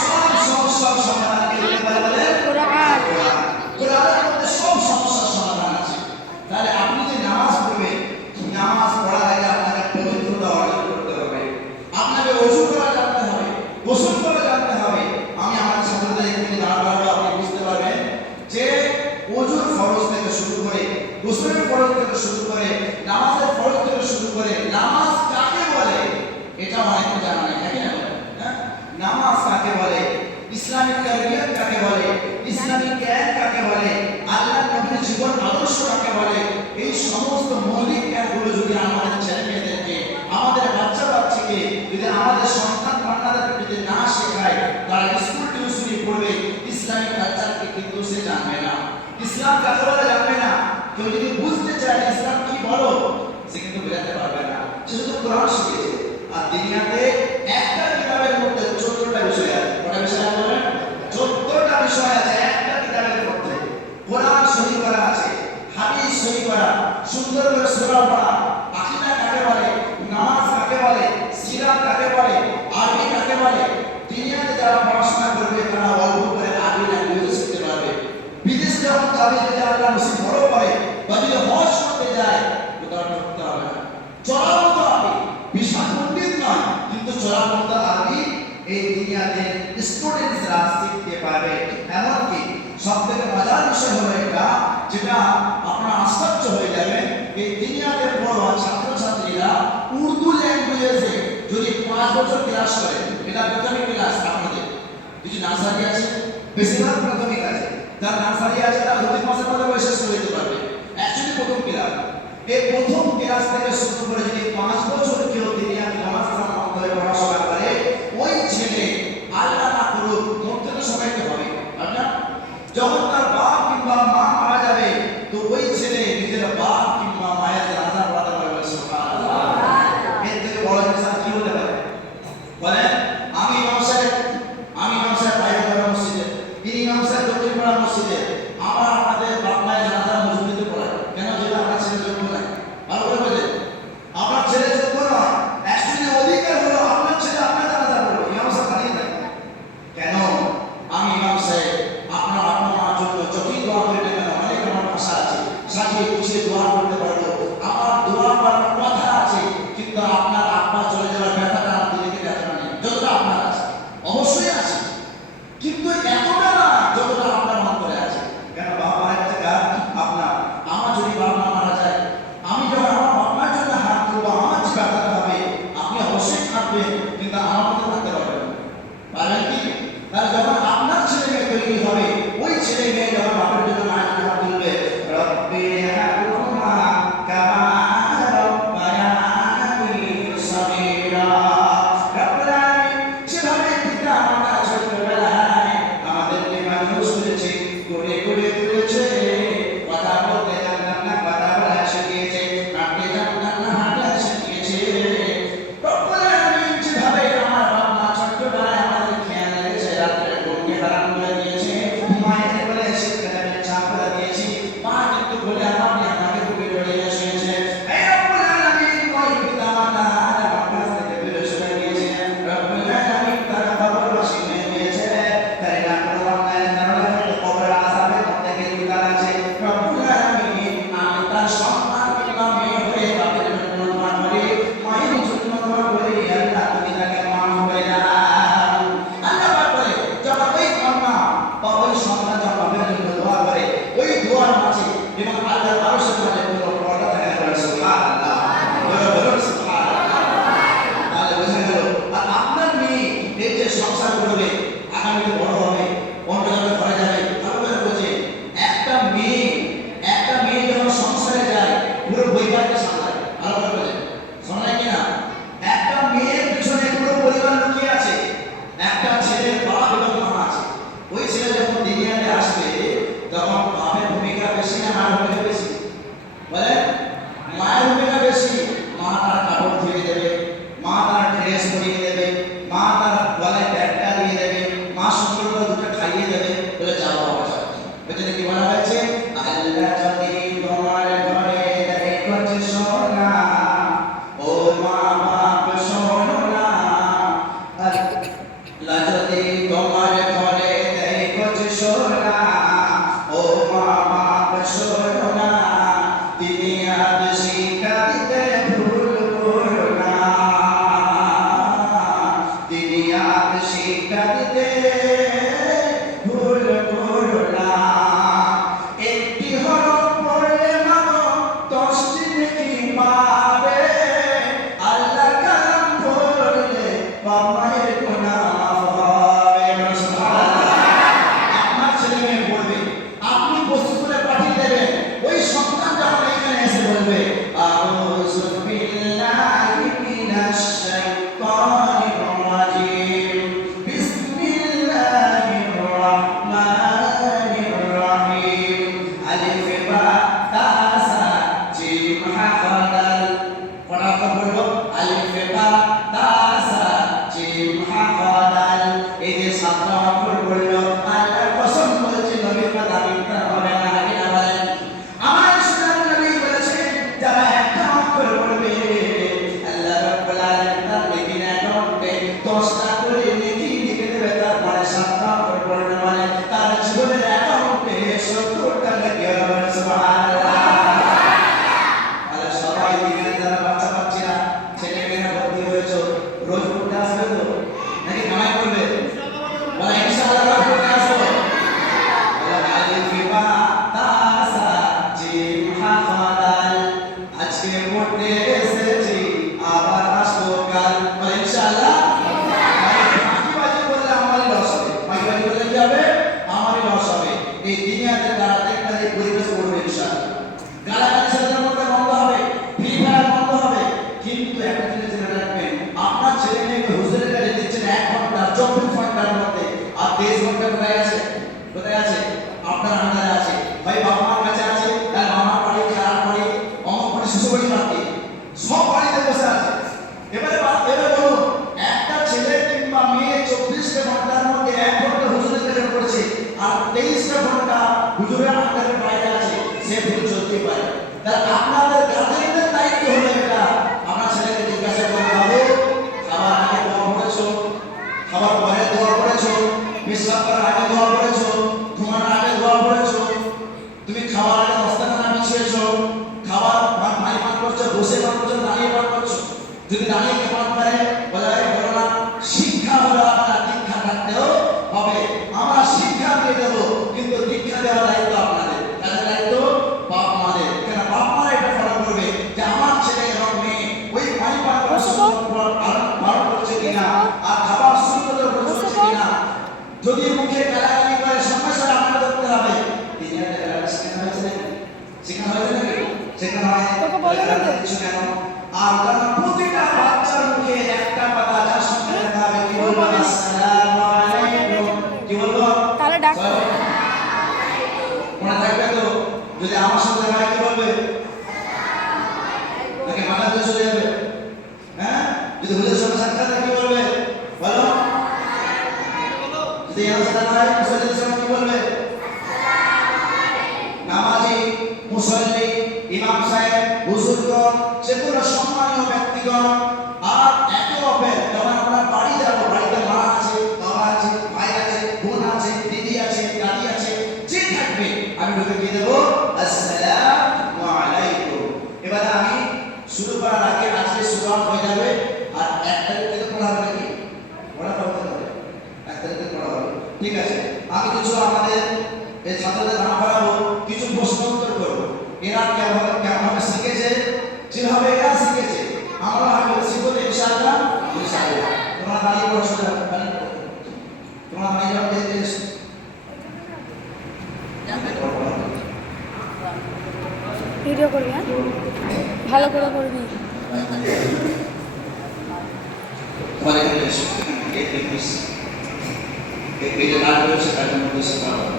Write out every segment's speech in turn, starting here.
সব গোসলের ফরজ থেকে শুরু করে নামাজের ফরজ থেকে শুরু করে নামাজ কাকে বলে এটা অনেকে জানা নেই, নাকি না? হ্যাঁ, নামাজ কাকে বলে, ইসলামিক তারবিয়ত কাকে বলে, ইসলামিক জ্ঞান কাকে বলে, আল্লাহর নবীর জীবন আদর্শ কাকে বলে, এই সমস্ত মৌলিক জ্ঞানগুলো যদি আমাদের ছেলে মেয়েদেরকে, আমাদের বাচ্চা বাচ্চাকে যদি আমাদের সন্তান কন্যাদেরকে যদি না শেখায়, তারা স্কুল টিউশনি পড়বে, ইসলামিক কালচারকে কিন্তু সে জানবে না, ইসলাম কাকে বলে জানবে না। কেউ যদি বুঝতে চায় ইসলাম কি বলো, সে কিন্তু বোঝাতে পারবে না। সে শুধু কোরআন শিখেছে, আর দুনিয়াতে একটা কিতাবের মধ্যে 14টা বিষয় আছে। কটা বিষয় বলেন? 14টা বিষয় আছে একটা কিতাবের মধ্যে। কোরআন সহি করা আছে, হাদিস সহি করা, সুন্দর করে সূরা পড়া, আকীদা কাকে বলে, নামাজ কাকে বলে, সিরাত কাকে বলে, আরবি কাকে বলে। দুনিয়াতে যারা পড়াশোনা করবে তারা অল্প করে আরবি ল্যাঙ্গুয়েজ শিখতে পারবে। বিদেশে যখন যাবে, যদি আল্লাহ নসিব বড় করে বা যদি হজ করতে যায়, কোথাও ঠকতে হবে না। চলার মতো আরবি, বিশাল পণ্ডিত নয়, কিন্তু চলার মতো আরবি এই দুনিয়াতে স্টুডেন্টসরা শিখতে পারবে। এমনকি সব থেকে মজার বিষয় হলো এটা, যেটা আপনারা আশ্চর্য হয়ে যাবেন, এই দুনিয়াতে পড়ুয়া ছাত্রছাত্রীরা উর্দু ল্যাঙ্গুয়েজে যদি 5 বছর ক্লাস করে, এটা প্রাথমিক ক্লাস। আপনাদের কিছু নার্সারি আছে, বেশিরভাগ প্রাথমিক আছে, যার নার্সারি আছে তারা 2 মাসের মধ্যে বয়স শেষ করে দিতে পারবে। অ্যাকচুয়ালি প্রথম ক্লাস, এই প্রথম ক্লাস থেকে শুরু করে যদি 5 বছর কেউ দুনিয়াতে নামাজ কালাম করে পড়াশোনা করে, ওই ছেলে আল্লাহ না করুক মরতে তো সবাইকে হবে, না? যখন তার বাপ কিংবা মা মারা যাবে, তো ওই ছেলে নিজের বাপ কিংবা মায়ের জানাজা পড়াতে পারবে। সুবহানাল্লাহ। এর থেকে বড় জিনিস আর কি হতে পারে বলেন? আমি ইমাম সাহেব বাইরে করা মসজিদে, তিনি ইমাম সাহেব দক্ষিণ পাড়া মসজিদে, আমার আপনাদের বাপ মায়ের জানাজা মসজিদে পড়ায় কেন? যেটা আপনার ছেলে যোগ্য নয়। ভালো করে বোঝেন, আপনার ছেলে যোগ্য নয়, অ্যাকচুয়ালি অধিকার হলো আপনার ছেলে আপনার জানাজা পড়বে, ইমাম সাহেব দাঁড়িয়ে থাকে কেন? আমি ইমাম সাহেব আপনার আপন মার জন্য যতই দোয়া করে দেবেন, অনেক আমার ভাষা আছে, সাজিয়ে গুছিয়ে দোয়া করতে পারবো, আমার দোয়া করার কথা আছে, কিন্তু আপনার আব্বা চলে যাওয়ার ব্যথাটা আমার দিকে ব্যথা নেই, যতটা আপনার আছে অবশ্যই আছে, কিন্তু এতটা না যতটা আপনার অন্তরে আছে। কেন? বাবা মারা গেছে কার? আপনার। আমার যদি বাবা মা মারা যায়, আমি যখন আমার বাবা মার জন্য হাত তুলবো, আমার যে ব্যথাটা হবে, আপনি অবশ্যই থাকবেন, কিন্তু আমার মতো থাকতে পারবেন পারবেন কি? তাহলে যখন আপনার ছেলে মেয়ে তৈরি হবে, ওই ছেলে মেয়ে যখন বাপের জন্য মায়ের জন্য হাত তুলবে, রব্বি হাকুমা কামা রাব্বায়ানি সগীরা, রব্বুল আলামিন যেভাবে পিতা মাতা ছোটবেলায় আমাদেরকে মানুষ করেছে, গড়ে গড়ে তুলেছে, কথা বলতে জানতাম না কথা বলা শিখিয়েছে, হাঁটতে জানতাম না হাঁটা শিখিয়েছে, রব্বুল আলামিন যেভাবে আমার বাবা মা ছোটবেলায় আমাদের খেয়াল রেখেছে, রাত্রে ঘুমকে হারাম করে দিয়েছে, মায়ের বলে শিক্ষাটাকে চাপ করে দিয়েছি, মা কিন্তু বলে আমাকে বুকে জড়িয়ে শুয়েছে। এই রব্বুল আলামিন ওই পিতা মাতা আমার কাছ থেকে দূরে সরে গিয়েছে, রব্বুল আলামিন তারা কবরবাসী হয়ে গিয়েছে, তাই না কোনো অন্যায়ের কারণে কবরের আযাবের মধ্যে গিরফতার আছে। রব্বুল আলামিন আমি তার সন্তান কিংবা মেয়ে হয়ে বাপের জন্য দোয়া করি, মায়ের জন্য দোয়া করি, আল্লাহ তুমি তাকে মাফ করে দাও। আল্লাহ পাক বলে, যখন ওই কন্যা বা ওই সন্তান যখন বাপের জন্য দোয়া করে, ওই দোয়ার মাঝে এবং আল্লাহর আরশের মাঝে কোনো পর্দা থাকে না। সুবহানাল্লাহ, বলুন সুবহানাল্লাহ। তাহলে বোঝা গেল, আর আপনার মেয়ে এই যে সংসার করবে, আগামীতে বড় হবে, অন্য জায়গায় ঘরে যাবে, ভালো করে বোঝে, একটা মেয়ে যখন সংসারে যায়, পুরো পরিবারকে সামলায়। ভালো করে বোঝে, শোনায় কিনা? একটা মেয়ের পিছনে পুরো পরিবার লুকিয়ে আছে, একটা ছেলের বাপ এবং মা আছে। ওই ছেলে যখন দুনিয়াতে আসবে, তখন বাপের ভূমিকা বেশি না মায়ের ভূমিকা বেশি? বলে মায়ের ভূমিকা বেশি। মা তার কাপড় ধুয়ে দেবে, মা তার ড্রেস পরিয়ে দেবে, মা তার গলায় ব্যাগটা দিয়ে দেবে, মা সুন্দর করে দুটো খাইয়ে দেবে, বলে যাও বাবা যাও। ওই জন্য কি বলা হয়েছে? আল্লাহ যদি তোমার ঘরে দেখছে সোনা, ও মা বাপ শোনো না, আল্লাহ যদি তোমার ঘরে দেখছে সোনা, ও মা বাপ শোনো না, তিনি আজ শিক্ষা দিতে ভুল করো না, তিনি আজ শিক্ষা দিতে ভুল করো না। একটি হরফ পড়লে মা এই দুনিয়াতে তারা দেখবেন এই পরিবেশ করবে ইনশাআল্লাহ। গালাগালি ছেলেদের মধ্যে বন্ধ হবে, ফ্রি ফায়ার বন্ধ হবে। কিন্তু একটা জিনিস জেনে রাখবেন, আপনার ছেলে মেয়েকে হুজুরের কাছে দিচ্ছেন 1 ঘন্টা 24 ঘন্টার মধ্যে, আর 23 ঘন্টা কোথায় আছে? কোথায় আছে? আপনার আন্ডারে আছে। ভাই বাবা মার কাছে আছে, তার মামার বাড়ি, খালার বাড়ি, অমুক বাড়ি, শ্বশুর বাড়ি বাড়ি, সব বাড়িতে বসে আছে। এবারে বলুন, একটা ছেলে কিংবা মেয়ে 24 ঘন্টার মধ্যে 1 ঘন্টা হুজুরের কাছে পড়েছে, আর 23 ঘন্টা হুজুরের আন্ডারে বাইরে আছে, সে ভুল চলতেই পারে। তাহলে আপনাদের গার্জেনদের দায়িত্ব হলো এটা, আপনার ছেলেকে জিজ্ঞাসা করতে হবে, খাবার আগে দোয়া করেছো, খাবার পরে দোয়া করেছো, বিশ্রাম করার আগে দোয়া করেছো, ঘুমানোর আগে দোয়া করেছো, তুমি খাবার আগে দস্তানা বিছিয়েছো, খাবার পানি পান করছো, বসে পান করছো, দাঁড়িয়ে পান করছো। যদি দাঁড়িয়ে পান করে বলে বলো না, শিক্ষা হলো আপনার, দীক্ষা থাকতেও হবে। আমরা শিক্ষা দিয়ে দেবো, কিন্তু দীক্ষা দেওয়ার দায়িত্ব আপনাদের। কাজের দায়িত্ব বাপ মাদের। কেন বাপ মারা এটা ফলো করবে যে আমার ছেলে এবং মেয়ে ওই পানি পান পালন করছে কিনা, আর খাবার সুন্দর করে চলছে কিনা। যদি মুখে গালাগালি করে সঙ্গে সঙ্গে আপনাকে ধরতে হবে। দুনিয়াতে গালাগালি শেখানো হয়েছে নাকি? শেখানো হয়েছে নাকি? শেখানো হয়নি কিছু কেন? আর কারণ প্রতিটা বাচ্চার মুখে একটা কথা যার সঙ্গে দেখা হবে, কি বলবো? আসসালামু আলাইকুম। কি বলবো? তাহলে ডাক মনে থাকবে তো? যদি আমার সাথে দেখা হয় কি বলবে? নাকি বাংলাদেশ চলে যাবে? হ্যাঁ, যদি হুজুরের সঙ্গে সাক্ষাৎ হয় কি বলবে? বলো। যদি আমার সাথে দেখা হয় মুসল্লিদের সঙ্গে কি বলবে? নামাজি, মুসল্লি, ইমাম সাহেব, হুজুরগণ, সেগুলো সম্মানীয় ব্যক্তিগণ। আর একে অপর যখন আমরা বাড়ি যাবো, বাড়িতে মা আছে, বাবা আছে, ভাই আছে, বোন আছে, দিদি আছে, দাদি আছে, যে থাকবে আমি ঢুকে দিয়ে দেবো আসসালামু আলাইকুম। এবারে আমি শুরু করার আগে আজকে শুরুয়াত হয়ে যাবে। আর 1 তারিখ থেকে পড়া হবে নাকি? পড়া হবে 1 তারিখ থেকে পড়া হবে। ঠিক আছে, আমি কিছু আমাদের এই ছাত্রদের নাম করাবো, কিছু প্রশ্ন উত্তর করবো। এরা কেমন শিখেছে, যেভাবে এরা শিখেছে আমরা ভাবে শিখতে ইনশাআল্লাহ। ইনশাআল্লাহ তোমরা দাঁড়িয়ে পড়ো, সোজা তোমরা দাঁড়িয়ে যাও, ভিডিও করবি, হ্যাঁ ভালো করে করবি। তোমাদের এই যে কাজ রয়েছে কাজের মধ্যে শেখা হবে।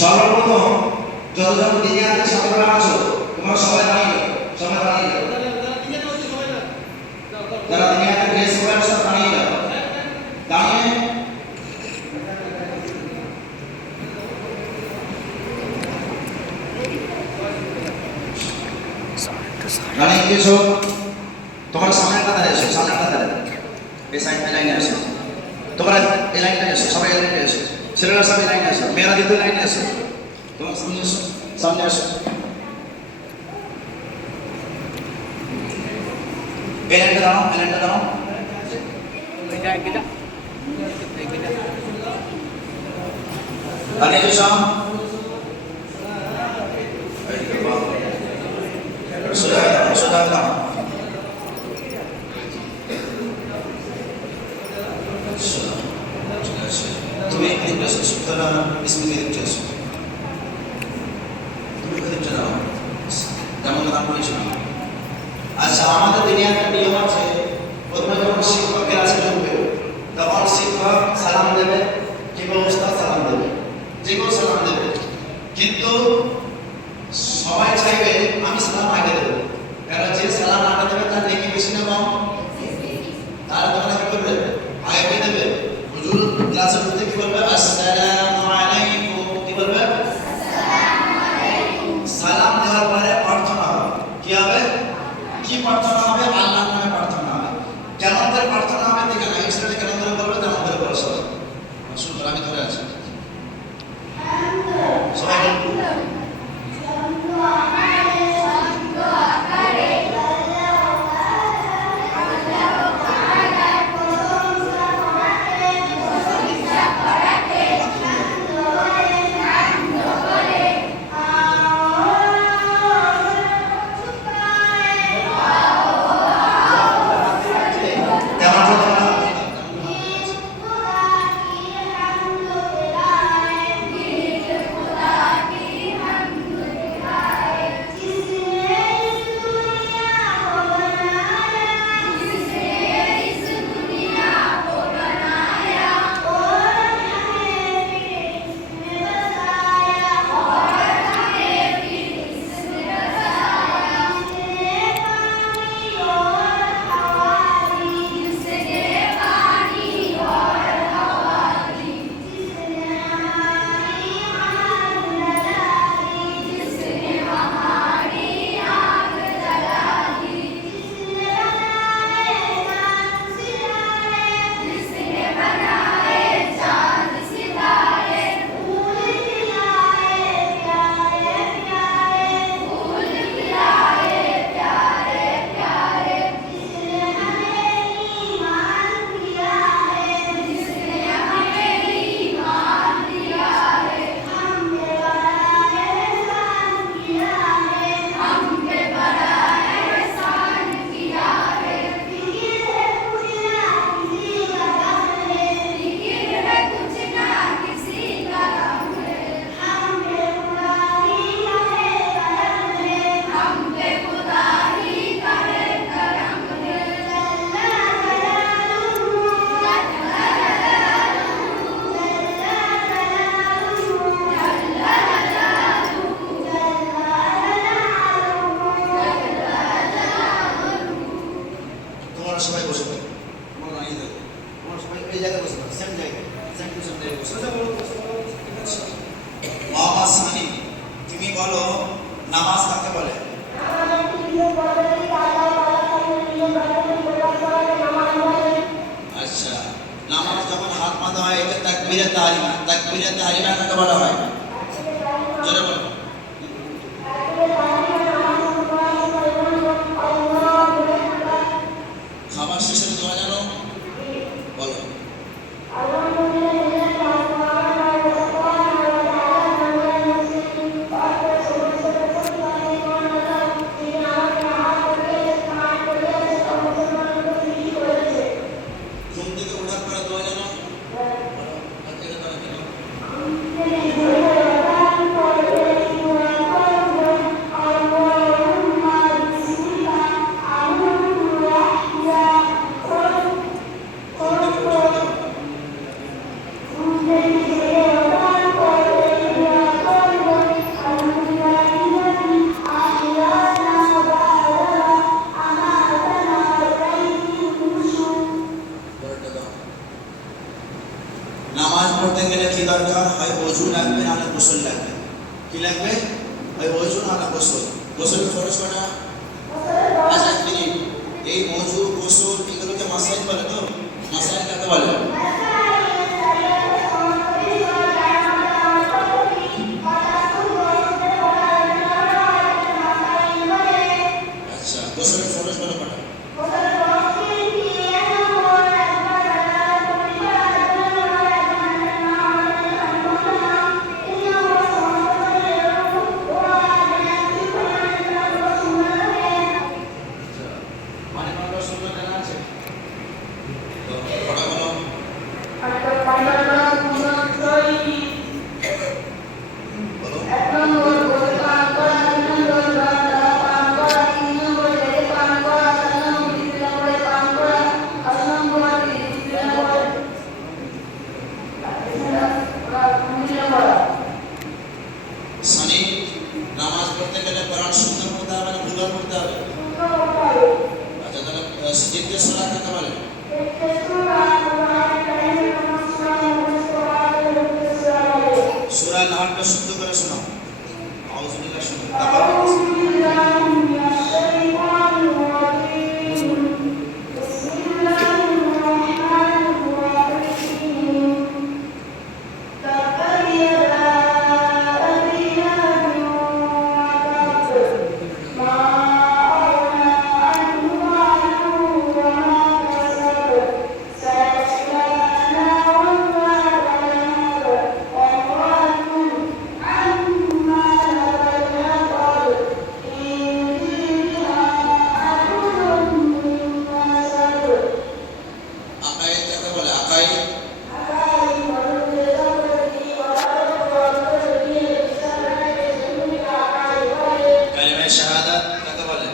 সর্বপ্রথম যতজন দুনিয়াতে ছাত্ররা আছো তোমরা সবাই দাঁড়িয়ে যাও, সবাই দাঁড়িয়ে যাও। যারা দুনিয়াতে ড্রেস পরে সব দাঁড়িয়ে যাও, দাঁড়িয়ে দাঁড়িয়ে গিয়েছো। তোমার সামনের কাতারে এসো, সামনের কাতারে এই সাইড লাইনে এসো। তোমরা এই লাইনে এসো, সবাই এই লাইনে এসো। ছেলেরা সব এই লাইনে এসো, মেয়েরা দ্বিতীয় লাইনে এসো। তোমরা সামনে এসো, সামনে এসো। এই লাইনটা দাঁড়াও, এই লাইনটা দাঁড়াও। দাঁড়িয়ে এসো। সোজা দাঁড়াও, সোজা দাঁড়াও। তুমি এদিকে এসো, সুতরাং বিসমিল্লাহ এদিকে এসো। তুমি এদিকে যাও, যেমন নাম করেছো। আচ্ছা, আমাদের দুনিয়াতে নিয়ম আছে, প্রথমে যখন শিক্ষক ক্লাসে ঢুকবে তখন শিক্ষক সালাম দেবে, কিংবা উস্তাদ সালাম দেবে, যে কেউ সালাম দেবে। কিন্তু সবাই চাইবে আমি সালাম আগে দেবো, কারণ যে সালাম আগে দেবে তার নেকি বেশি না কম? তার তখন কি করবে? আগে কি দেবে? হুজুর ক্লাসে ঢুকতে কি বলবে? আসসালামু আলাইকুম। কি বলবে? সালাম দেওয়ার পরে প্রার্থনা হবে। কি হবে? কি প্রার্থনা হবে? আল্লাহর নামে প্রার্থনা হবে। কেমন করে প্রার্থনা হবে? দেখে না, ইসলামে কেমন করে বলবে তেমন করে বলো সবাই। নামাজ কাকে বলে? আচ্ছা, নামাজ যখন হাত বাঁধা হয় এটা তাকবীরে তাহরিমা। তাকবীরে তাহরিমা কাকে বলা হয়? জোরে বলো। খাবার শেষে দোয়া জানো? বলো। ঘুম থেকে ওঠার পরে দোয়া জানো? বলো। আর থেকে দোয়া জানো? ঘুম থেকে ওঠার পরে দোয়াটা দাও। নামাজ পড়তে গেলে কি দরকার হয়? ওযু লাগবে, না হলে গোসল লাগবে। কি লাগবে? হয় ওযু না হলে গোসল। গোসল ফরজ করা। আচ্ছা এক মিনিট, এই ওযু গোসল এগুলোকে মাসাইল বলে তো? মাসাইল কাকে বলে? আচ্ছা, গোসলের ফরজ বলে কটা? মানে কটা সুন্নাত জানা আছে? তো কটা বলো? বলো। সানি, নামাজ পড়তে গেলে কোরআন শুদ্ধ পড়তে হবে না ভুল পড়তে হবে? আচ্ছা তাহলে জিজ্ঞেস করা কাকে বলে? সূরা নাহলটা শুদ্ধ করে শোনাও। আউযু বিল্লাহ শুনো। তারপর আকায়েদ কাকে বলে? আকায়েদ কালিমায়ে শাহাদাত কাকে বলে?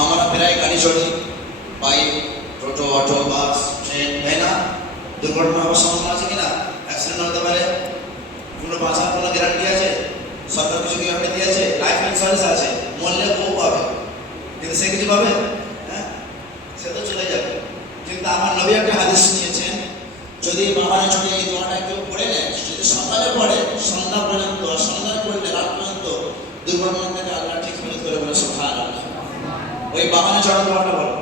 আমরা প্রায় গাড়ি চড়ি, বাইক, টোটো, অটো, বাস, ট্রেন, তাই না? দুর্ঘটনা হওয়ার সম্ভাবনা আছে কিনা? অ্যাক্সিডেন্ট হতে পারে। কোনো বাঁচার কোনো গ্যারান্টি আছে? সরকার কিছু গ্যারান্টি দিয়েছে? লাইফ ইন্স্যুরেন্স আছে, মরলে বউ পাবে, কিন্তু সে কিছু পাবে? হ্যাঁ, সে তো চলে যাবে। কিন্তু আমার নবী একটা হাদিস নিয়েছেন, যদি বাবানে ছুটে এই দোয়াটা কেউ পড়ে নেয়, যদি সকালে পড়ে সন্ধ্যা পর্যন্ত, সন্ধ্যা পড়লে রাত পর্যন্ত দুর্ঘটনা থেকে আল্লাহ ঠিক করে বলে সুবহানাল্লাহ। ওই বাবানে চড়া দোয়াটা বলো।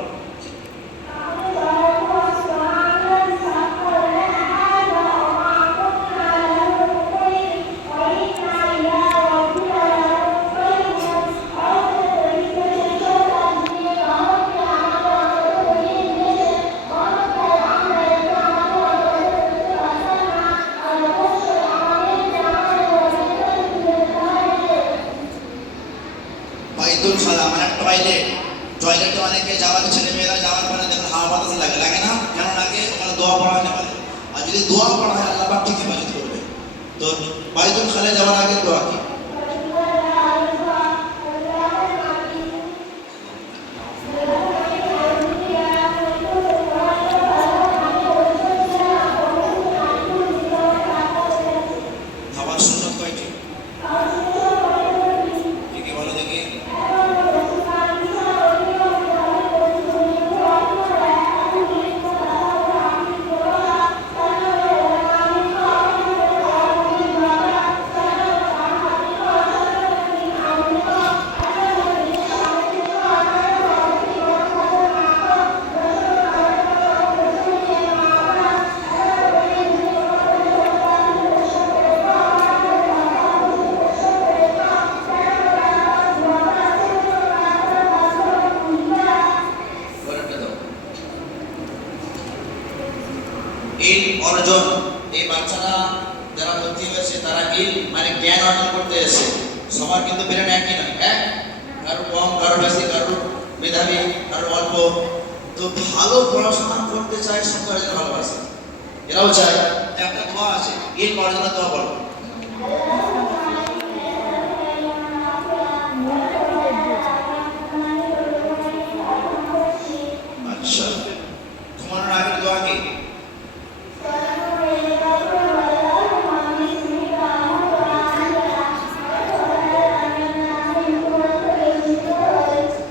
বাইতুল খালা মানে একটা টয়লেটে অনেকে যাওয়ার ছেলেমেয়েরা যাওয়ার পরে দেখুন হাওয়া বাতাস লাগে না? কেন লাগে? ওখানে দোয়া পড়া হয় না বলে। আর যদি দোয়া পড়া হয় আল্লাহ পাক ঠিক হেফাজত করবে। তো বাইতুল খালায় যাওয়ার আগে দোয়া কি? খাবার সুন্নত কয়টি? কি কি বলো দেখি? জন এই বাচ্চারা যারা ভর্তি হয়েছে তারা মানে জ্ঞান অর্জন করতে এসেছে। সবার কিন্তু ব্রেন একই নয়, হ্যাঁ, কারোর কম, কারোর বেশি, কারোর মেধাবী, কারোর অল্প। তো ভালো পড়াশোনা করতে চায়, সংসারের জন্য ভালোবাসে, এরাও চায়। একটা দোয়া আছে, পাওয়ার জন্য দোয়া বলো। আচ্ছা, ঘুমানোর আগের দোয়া কি?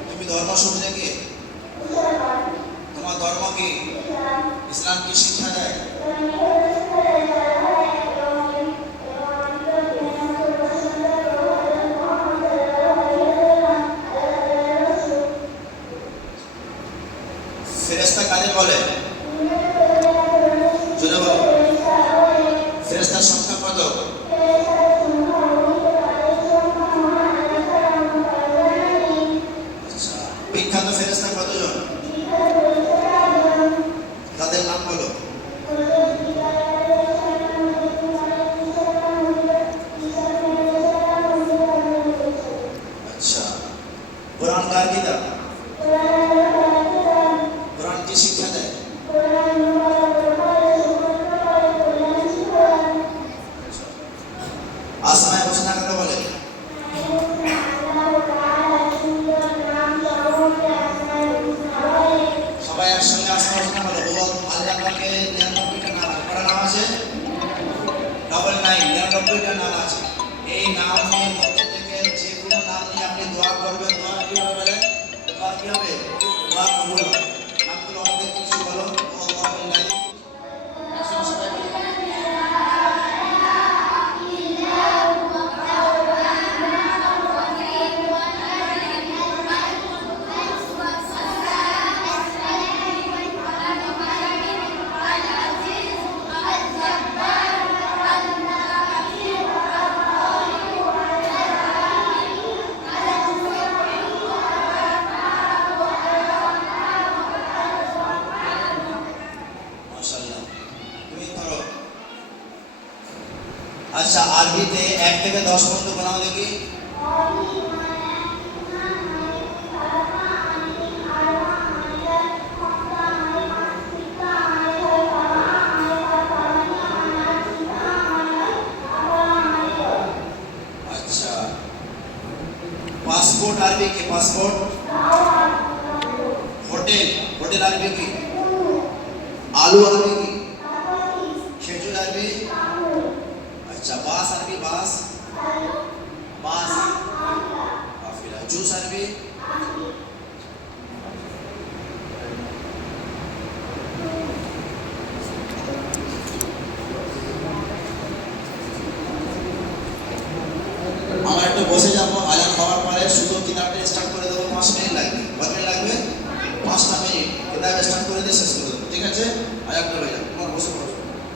তুমি ধর্ম শুনলে কি? তোমার ধর্ম কি? ইসলাম কি শিক্ষা দেয়? ফেরেশতা কাদের বলে? জোরে বলো। ফেরেশতার সংখ্যা কত? আচ্ছা, বিখ্যাত ফেরেশতা কতজন? তাদের নাম বলো। আচ্ছা, কোরআন কার কিতাব? কোরআন কি শিক্ষা দেয়? আসমায়ে হোসনা কাকে বলে? সবাই একসঙ্গে আসমায়ে হোসনা বলো। আল্লাহ পাকের 99টা নাম আছে। কটা নাম আছে? 99টা নাম আছে। এই নামের মধ্যে থেকে যে কোনো নাম নিয়ে আপনি দোয়া করবেন, দোয়া কি হবে? দোয়া কি হবে? দোয়া কবুল হবে। নামগুলো অনেক কিছু বলো। আল্লাহুল্লাহ। একসঙ্গে সবাই বলো। মাশাআল্লাহ। তুমি ধরো। আচ্ছা, আরবিতে 1 থেকে 10 পর্যন্ত গোনাও দেখি। আচ্ছা, পাসপোর্ট আরবি কি? পাসপোর্ট। হোটেল, হোটেল আরবি কি? আলু আরবি কি? খেজুর আরবি। আচ্ছা, বাস আরবি? বাস, বাস, কাফিলা। জুস আরবি? আমরা একটু বসে যাবো, আজান হওয়ার পরে শুধু কিতাবটা স্টার্ট করে দেবো। 5 মিনিট লাগবে। কত মিনিট লাগবে? 5টা মিনিট। কিতাব স্টার্ট করে দিয়ে শেষ করে দেবো, ঠিক আছে? আজানটা হয়ে যাবে।